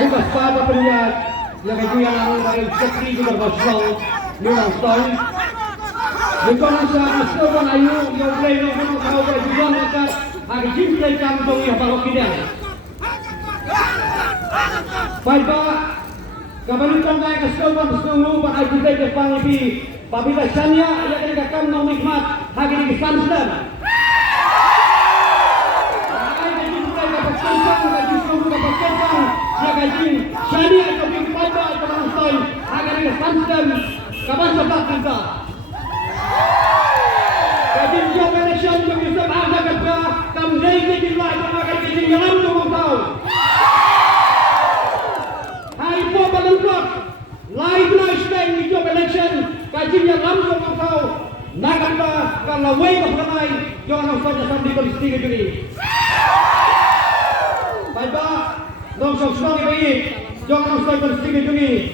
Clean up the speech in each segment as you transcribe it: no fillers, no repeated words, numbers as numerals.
Kahit pa penlihat yang itu yang dari seksi juga bersol ni orang stoi. Bukanasa askoban ayu yang play no no kau juga mereka agak cinta kamu yang baru kita. Baiklah, kabalitan kaya askoban sungguh pada kita Jepang ini. Pabila Shania yang kita akan memikmat hari ini Samsung. Kajin Shani atau Big Fighter atau Langsoi agar dia Samsung kapan sebab kita kajin job election yang bisa ada kerja kamu dari kejin lah agar kejin yang kamu tahu hari po balengkok live stand di job election kajin yang kamu tahu nak apa kalau way of ramai jangan saja sambil polisi ini baiklah Dong sok sok ini, jangan usah bersedih ini.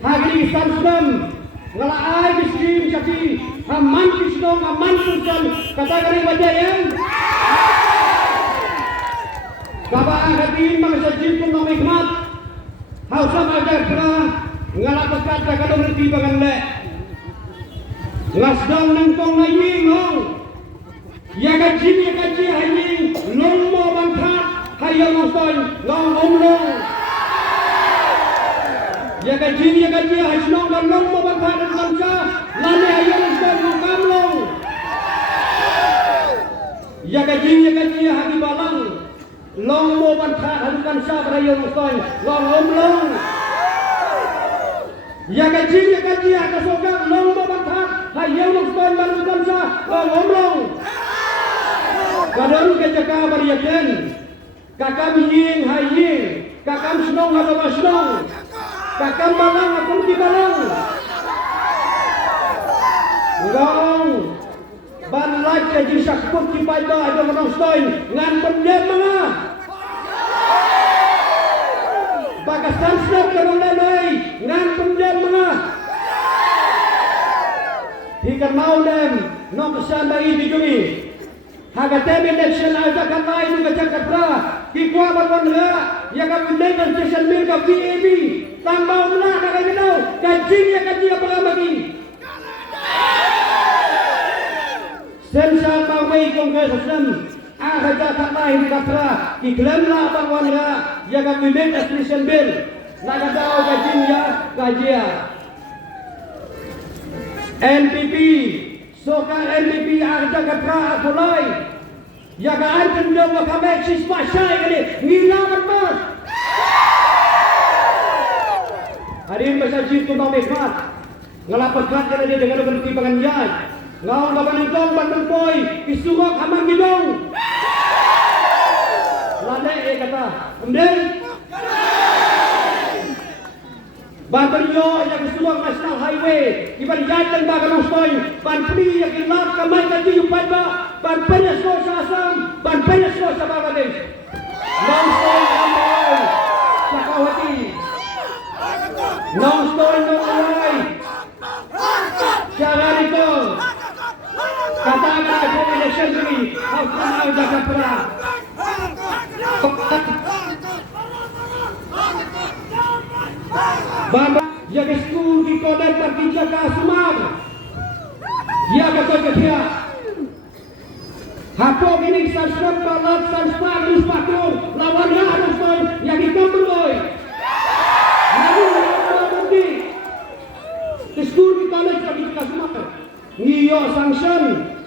Hari ini Samsung, ngalah air stream jadi aman kisdong aman kusan kata kali wajah yang. Kabar hari ini mangsa jipun memikmat, hausam ajar kerah ngalah pekat kadang lebih bagan lek. Ngasdong nengkong lagi ngong, ya kaji hari lombo bangkat. Hayal Mustoi, long omlong. Ya kaji hasilong dan long mo bangka dan bangsa. Lani hayal Mustoi long kamlong. Ya kaji hagi balang. Long mo bangka dan bangsa hayal Mustoi long omlong. Ya kaji hakasogang long mo bangka hayal Mustoi dan bangsa long omlong. Kadang kejaka bariaken. Kakam ying haying, kakam senong atau senong, kakam balang atau di balang. Ngong, ban laj kaji sakput di pada ada menong stoin, ngan pendem mana? Bagas transfer kerong lelai, ngan pendem mana? Hingga mau dem, nong kesan bayi di jumi. Haga tem election ada kan lain juga cakap lah. Kikuah berwarna, ya kan mendengar session mereka VAB. Tambah ulah kakak kita, kajinya kaji apa lagi? Sensa mawai kongres sem, ada tak lain katra. Iklan lah berwarna, ya kan mendengar session bill. Nak tahu kajinya kajia. NPP. Soka NPP ada katra apulai. Ya kan pendem wakame siswa saya kali ngilangan mas. Hari ini bersaji tu nak mekmat. Ngalapakat kena dia dengan berhenti penganjai. Ngau lawan entong bandung boy isurok amang gidong. Lale kata, "Endeng." Banturio yang kesulang National Highway, iban jalan bagan Ustoi, ban pli yang kilap kamai kaji yupai ba, ban penyes ko sa Asam, ban penyes ko sa Bangladesh. Ustoi amai, Sakawati. Ustoi amai. Cara itu. Katakan aku election ini, aku mau jaga perang. Bamba ya school di Kodan Terkinjaka Sumar. Ya kata dia. Hapo ini subscribe balat subscribe terus pakur lawan harus toy yang dikembroy. Lalu nanti di school di Kodan Terkinjaka Sumar. Ngiyo sanction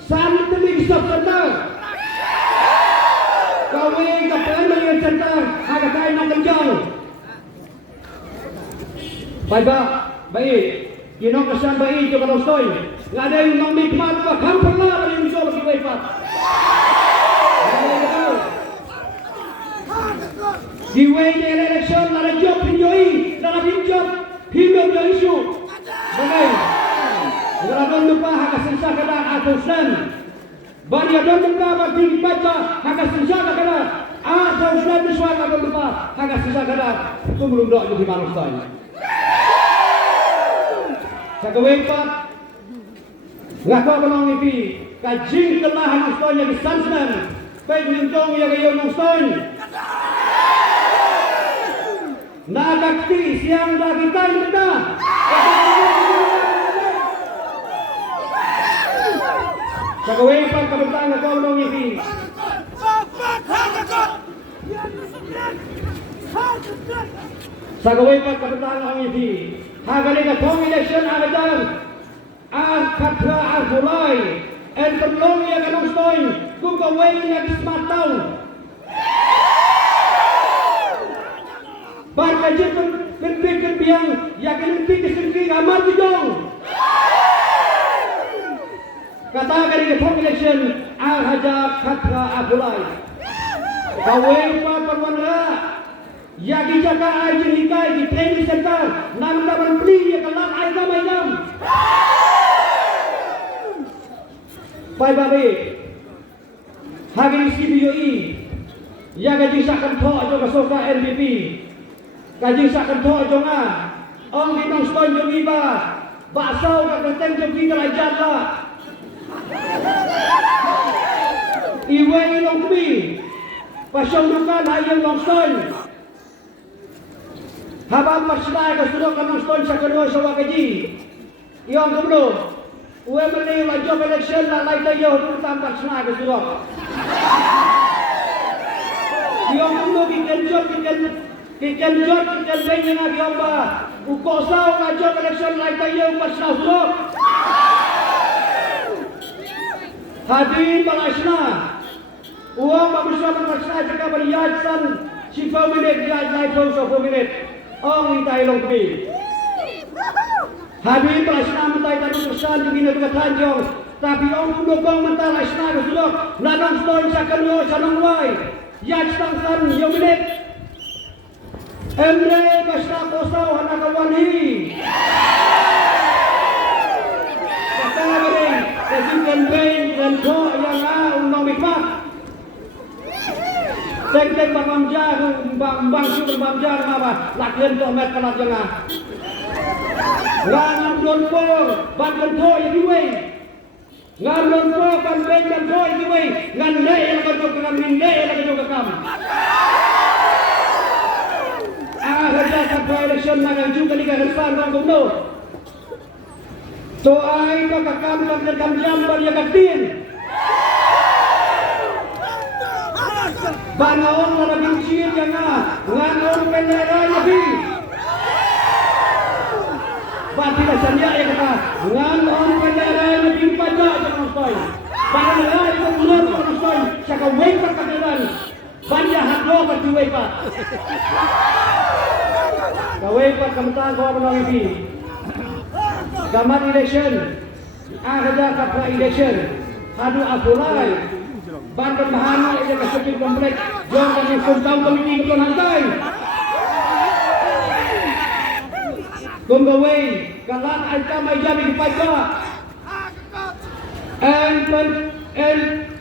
santai subscribe. Kawe kapan dengan center agak kain nak kenjang. Baik, you kesan baik juga Ustoi. Nggak ada yang memikmat, bahkan pernah ada yang bisa bagi wafat. Di way election, ada job pinjoi, dalam job hidup yang isu. Bagai, nggak lupa hak asasi kadang atau sen. Bagi ada lupa bagi baca hak asasi kadang atau sen disuai ada lupa hak asasi kadang. Itu belum doa di mana Ustoi. Sa kawepat ngako menong ipi kajing telah Ustoi yang disansnan baik nintong yang ayo Ustoi Nagakti siang lagi tayo na. Sa gawin pagkabutan ng Kongdong Ipi. Sa gawin pagkabutan ng Ipi. Hagaling at hong eleksyon agad ang kapwa ang kulay. And perlong yang anong stoy kung gawin yang ismataw. Bahkan jika berpikir biang yakin pikir sendiri amat hidung. Katakan di home election ang hajak katra akulai. Kawin pa perwara yaki jaka ajin hikai di training center nam dapat beli ya kelam aida maidam. Pai babi hagin CBOE ya gaji sakan tho jo kasoka NDP gaji sakan tho jo nga ong dinong stone jo iba basau ka kenteng jo kita ajar la iwe ilong kubi pasyong dukan hayang long stone habang maslay ka sulok ka long stone sa kedua sa wakaji iyong kumlo uwe mali la job election la lai tayo tampak sana ke surok iyong kumlo bikin job bikin bayi nga iyong ba ukosaw la job election lai tayo pasna surok hadirin palasna uang bagusnya pasna jika beriyad san si 4 minit yad lai pun so 4 minit ong itai long kubi hadirin palasna mentai tadi pesan di bina dua tanjong tapi orang mendukung mentai palasna ke sulok nanong stone sakan yo sanong wai yad stang san yo minit emre pasna kosau hana kawani kata beri kasi campaign dan ko yang undang mikmat teng-teng bamja bang su bamja apa lakian to met kalat janga ngan don po ban kan to yang diwe ngan don po ban ben kan to yang diwe ngan le yang kan to kan min le yang kan to kam raja sa election nagang juga ni kan san bang gumno to ay kakam kan kam jam ban ya katin Banaon na nabingsiin ka nga, nganon penera yabi. Bati na sanya ya kata, nganon penera yabi pada jangan stoy. Banera itu mulur jangan stoy, saka waipa kaderan. Banya haklo pati waipa. Ka waipa kamta ko menang ibi. Gamat election, ada kapra election, hadu akulai. Banten bahana ia kesepit komplek jom kami kumpau komiti ketuan hantai kumbawai kalat aita majami kepada and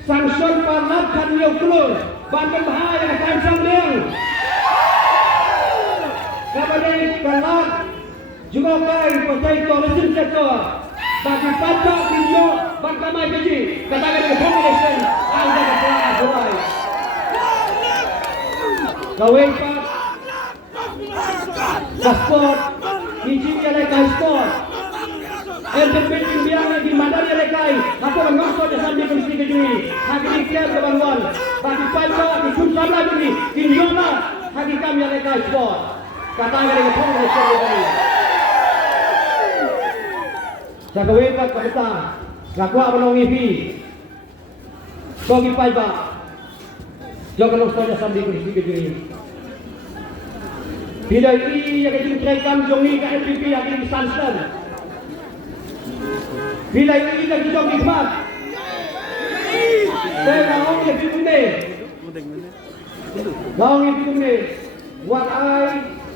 sanction palat kan yo klur banten bahaya kan sambil kepada kalat juga kai pasai tourism sector bagi pajak video bangkamai keji katakan ke home election anda kata mulai kawin pak pasport izin dia lekai sport enterprise biang di mandar dia lekai aku mengaku jasa di komisi keji hagi diklaim ke banguan bagi pajak di kumsam lagi di Yona hagi kami lekai sport katakan ke home election ini sa gawin pa kapita kakwa manong ipi sogi paiba joga long stoya samdi ko sige diri bila i ya kajing try kam jongi ka NPP akin sansan bila i ka jogi mat saya ngong ya bitunde ngong ya bitunde wat ai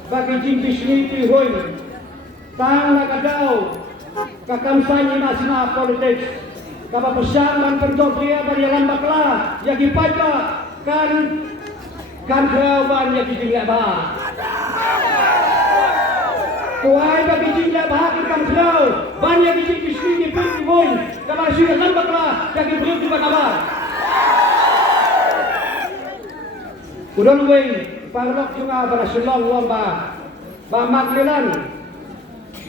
bagi jing bisni pi hoy tang na kadao kakamsanya nasional politik kapa pesangan pentopria dari alam bakla yaki paja kan kerawan yaki jingga bah tuai bagi jingga bah kan kerau ban yaki jing bisni di pun boy kapa sudah alam bakla yaki belum tiba kabar udon wei panglok juga pada selong wamba ba maglelan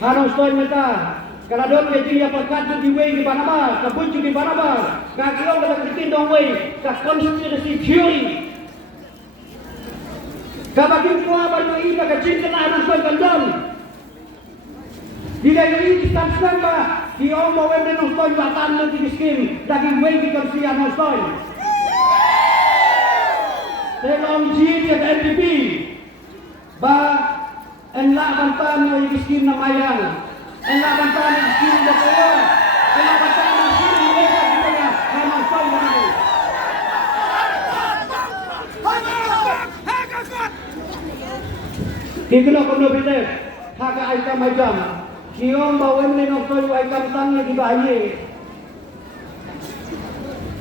hanong stoy meta kala don ke dia perkat di way di Banaba ka bunju di Banaba ka kilo dalam kitindong way ka conspiracy theory ka baging kuha ba no ida ka cinta na hanong stoy kandon di dayo ini samsang ba di omo wende nong stoy batan no di skim daging way di konsi hanong stoy telong ji dia ke NDP ba enlak bantan no di skim na mayang enlak bantan di skim na kaya enlak bantan di skim na mereka kita ya hanong stoy mana kikilo kono bete haka aika majam kiom bawen ne no stoy aika tang di bayi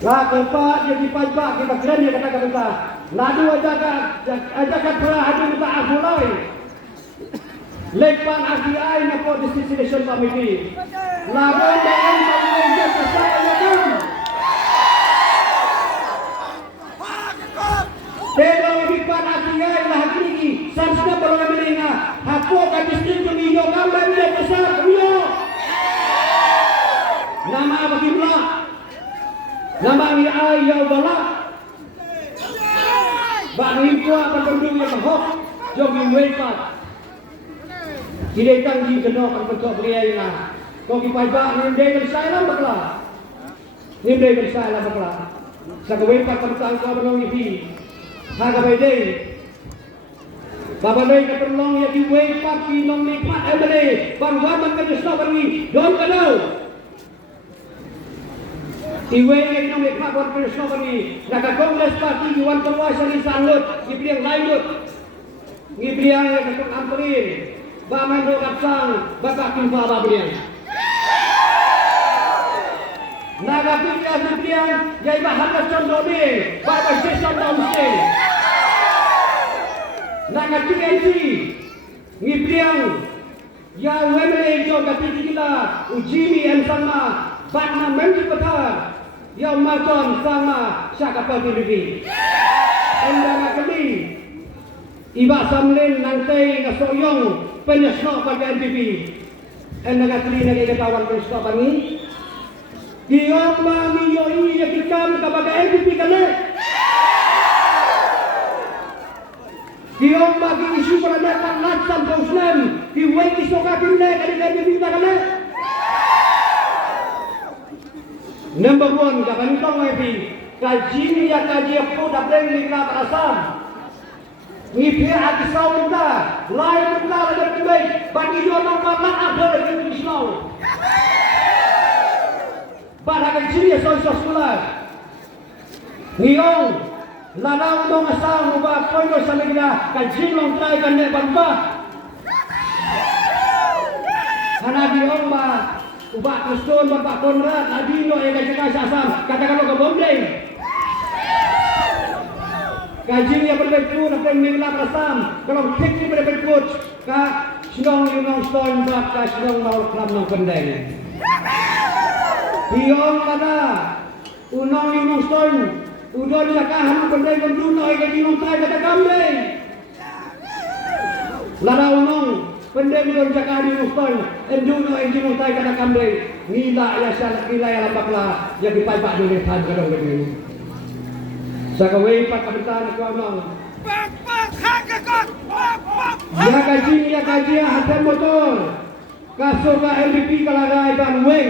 la kepa jadi pajak kita keren ya kata kita lalu ajakan pula hadu minta afulai lepan RTI na po Destination Committee lalu dengan pemilihan kesalahan yang pero lepan RTI lah lagi sampai kalau melinga hapo ka district tumiyo kamay dia kesalahan tumiyo nama bagi pula nama ni ayaw bala ba himpo ang pagdung yang mahok jog yung waypat hindi kang di gano ang pagkabriyay na kung ipaiba hindi bersailah bakla hindi bersailah bakla sa waypat pagkang ko manong ibi hagabay day babalay ka perlong ya di waypat kinong lipat emre bangwaman ka Diyos na bari doon ka daw iwe yang nang ikma buat personal ni naga Congress Party Iwan Perwasa ni sangut ibriang lainut ibriang yang ketuk amperin ba mando kapsang bapak kimpa babriang naga ibriang jai bahan condone bapak sesan daunse naga TNC ibriang ya wemele jo kapiti kita ujimi en sama Batna Menteri Petar yang macam sama siapa pilih. Anda nak kali iba samlen nanti kasoyong penyesok pada NPP. Anda nak kali nak kawan penyesok bani. Diom bani yoi yang kita kepada NPP kali. Diom bagi isu peradaban laksam Muslim diwei isoka pindah kali NPP kita kali. Number 1 kapan tong epi kaji ya kaji aku dapat nikah perasaan ngipi hati saudara lain benar ada baik bagi orang paman ada lagi Islam pada kaji ya sosial sekolah niong ladang dong asal ubah poin sampai kita kaji long try kan ne bamba karena diong ba ubah Kristen Bapak Konrad Adino yang kajian asam katakan lo ke Bombay kajian yang berbeda apa yang mengelak asam kalau fikir berbeda ka sinong yunong stone bak ka sinong mau kelam nong pendeng biong pada unong yunong stone udon jakahan pendeng konduno yang kajian tay kata kambing lada unong pendem don jakari muston enduno enjino tay kana kamre ngila ya sal ngila ya lambakla ya dipaipak dulu tan kadang begini sakawai pak kabitan ko amang ya kaji hatan motor kaso ka LDP kalagay ban weng